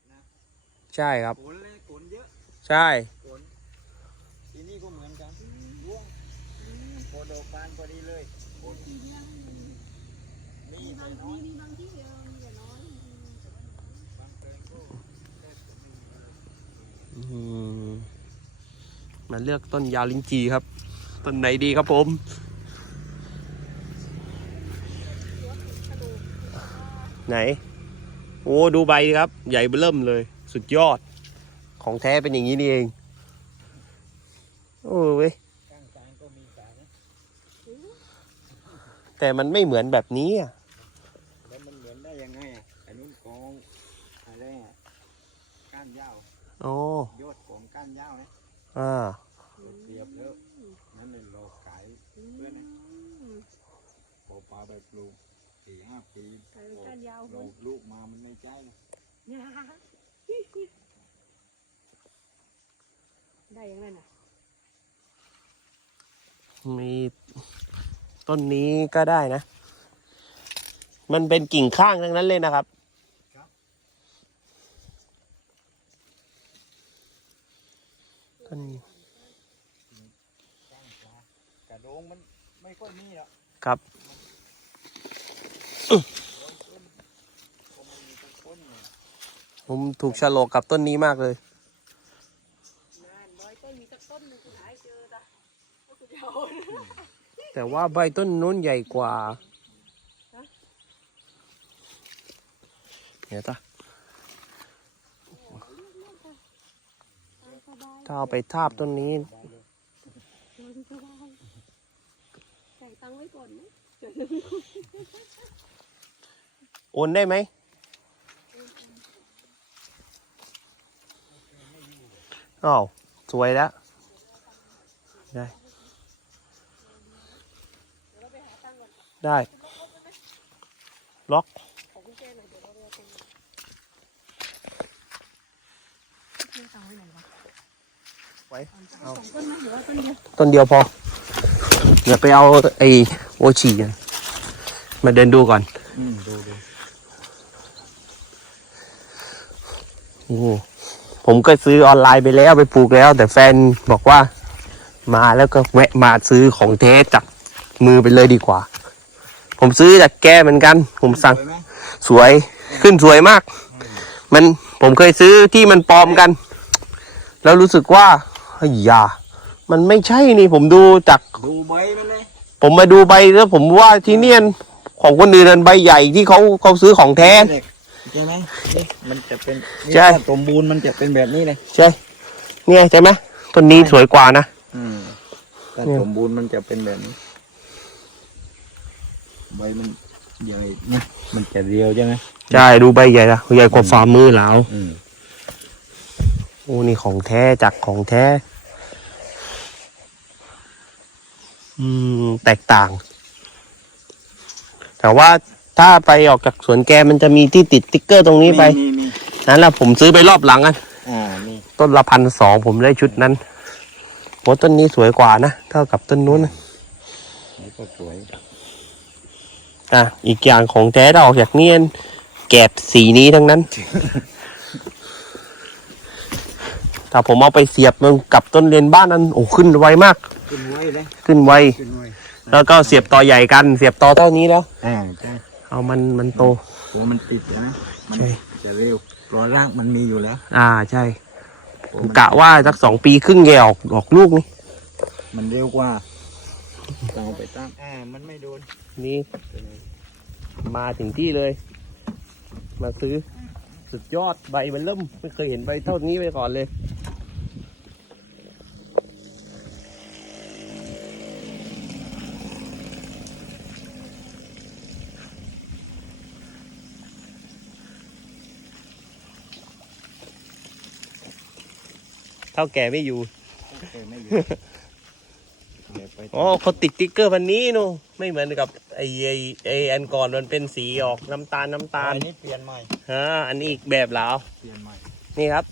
ดนะใช่ครับ ขนเลยขนเยอะใช่ ขนที่นี่ก็เหมือนกันร่วงโคโดกบานพอดีเลยขนมีแต่น้อยมีบางที่เออมีแต่น้อยบางแปลงก็แทบจะไม่มีเลยอืมมาเลือกต้นยาวลิ้นจีครับ ต้นไหนดีครับผมไหน โอ้ดูใบครับ ใหญ่เบิ่มเลย สุดยอด ของแท้เป็นอย่างนี้นี่เอง โอ้เว้ยข้างกลางก็มีสายนะแต่มันไม่เหมือนแบบนี้อะแล้วมันเหมือนได้ยังไงอะอันนู้นของอะไรอะก้านยาวโอ้ยอดของก้านยาวนะอ่าเสียบแล้วนั่นเป็นโลขายเพื่อนนะพอปลาไปปลูก สี่ห้าปีกลายเป็นก้านยาวโลกลูกมามันไม่ใช่เลยได้ยังไงน่ะมีต้นนี้ก็ได้นะ มันเป็นกิ่งข้างทั้งนั้นเลยนะครับ ต้นก้างปลากระโดงมันไม่ค่อยมีหรอกครับโดนต้นก็ไม่มีต้นต้นเนี่ย ผมถูกฉลกกับต้นนี้มากเลยแต่ว่าใบต้นนู้นใหญ่กว่าเนี่ยตาถ้าเอาไปทาบต้นนี้แต่ตังไว้ก่อนนะ โอนได้ไหม อ้าว สวยแล้ว ได้ ได้ ล็อกไว้เอาต้นเดียวพอ เดี๋ยวไปเอาไอ้โอชีมาเดินดูก่อน อืม ดูดู โอ้โห ผมก็ซื้อออนไลน์ไปแล้วไปปลูกแล้ว แต่แฟนบอกว่ามาแล้วก็แวะมาซื้อของแท้จากมือไปเลยดีกว่า ผมซื้อจากแกเหมือนกัน ผมสั่งสวยไหมสวยขึ้นสวยมาก มันผมเคยซื้อที่มันปลอมกัน แล้วรู้สึกว่าเฮ้ยอยามันไม่ใช่นี่ผมดูจากดูใบมันเลยผมมาดูใบแล้วผมว่าที่เนียนของคนอื่นนั้นใบใหญ่ที่เขาเขาซื้อของแท้เด็ก ใช่ไหมนี่มันจะเป็นนี่ใช่ ถ้าสมบูรณ์มันจะเป็นแบบนี้เลยใช่เนี่ยใช่ไหมต้นนี้สวยกว่านะ อืมถ้าเนี่ย สมบูรณ์มันจะเป็นแบบนี้ใบมันใหญ่นะมันจะเรียวใช่ไหมใช่ดูใบใหญ่ละใหญ่กว่าฝ่ามือแล้วอืมโอ้นี่ของแท้จากของแท้ อืมแตกต่าง แต่ว่า ถ้าไปออกจากสวนแกมันจะมีที่ติดติ๊กเกอร์ตรงนี้ไปมีมีนั่นแหละผมซื้อไปรอบหลังอะอ่านี่ต้นละพันสองผมได้ชุดนั้นโหต้นนี้สวยกว่านะเท่ากับต้นนู้นนะนี่ก็สวยอะอีกอย่างของแท้ถ้าออกจากเนียนแกบสีนี้ทั้งนั้น ถ้าผมเอาไปเสียบมันกับต้นเรียนบ้านนั้นโอ้ขึ้นไวมาก ขึ้นไว้เลยขึ้นไว ขึ้นไว้แล้วก็เสียบต่อใหญ่กัน เสียบต่อเท่านี้แล้ว อ่าใช่ เอามันมันโต โอ้มันติดนะมันใช่ จะเร็วรอยรากมันมีอยู่แล้ว อ่าใช่โอ้ผมมันกะว่าสักสองปีครึ่งแกออกออกลูกนี่ มันเร็วกว่าต้องเอาไปตั้งอ่ามันไม่โดนนี่มาถึงที่เลย มาซื้อ สุดยอดใบมันเริ่ม ไม่เคยเห็นใบเท่านี้ไปก่อนเลย ท่าแก่ไม่อยู่เคยไม่อยู่เดี๋ยวไปอ๋อเขาติดติ๊กเกอร์พันนี้นูไม่เหมือนกับไอไอไออันก่อนมันเป็นสีออกน้ำตาลน้ำตาลอันนี้เปลี่ยนใหม่ฮะอันนี้อีกแบบแล้ว เปลี่ยนใหม่ นี่ครับ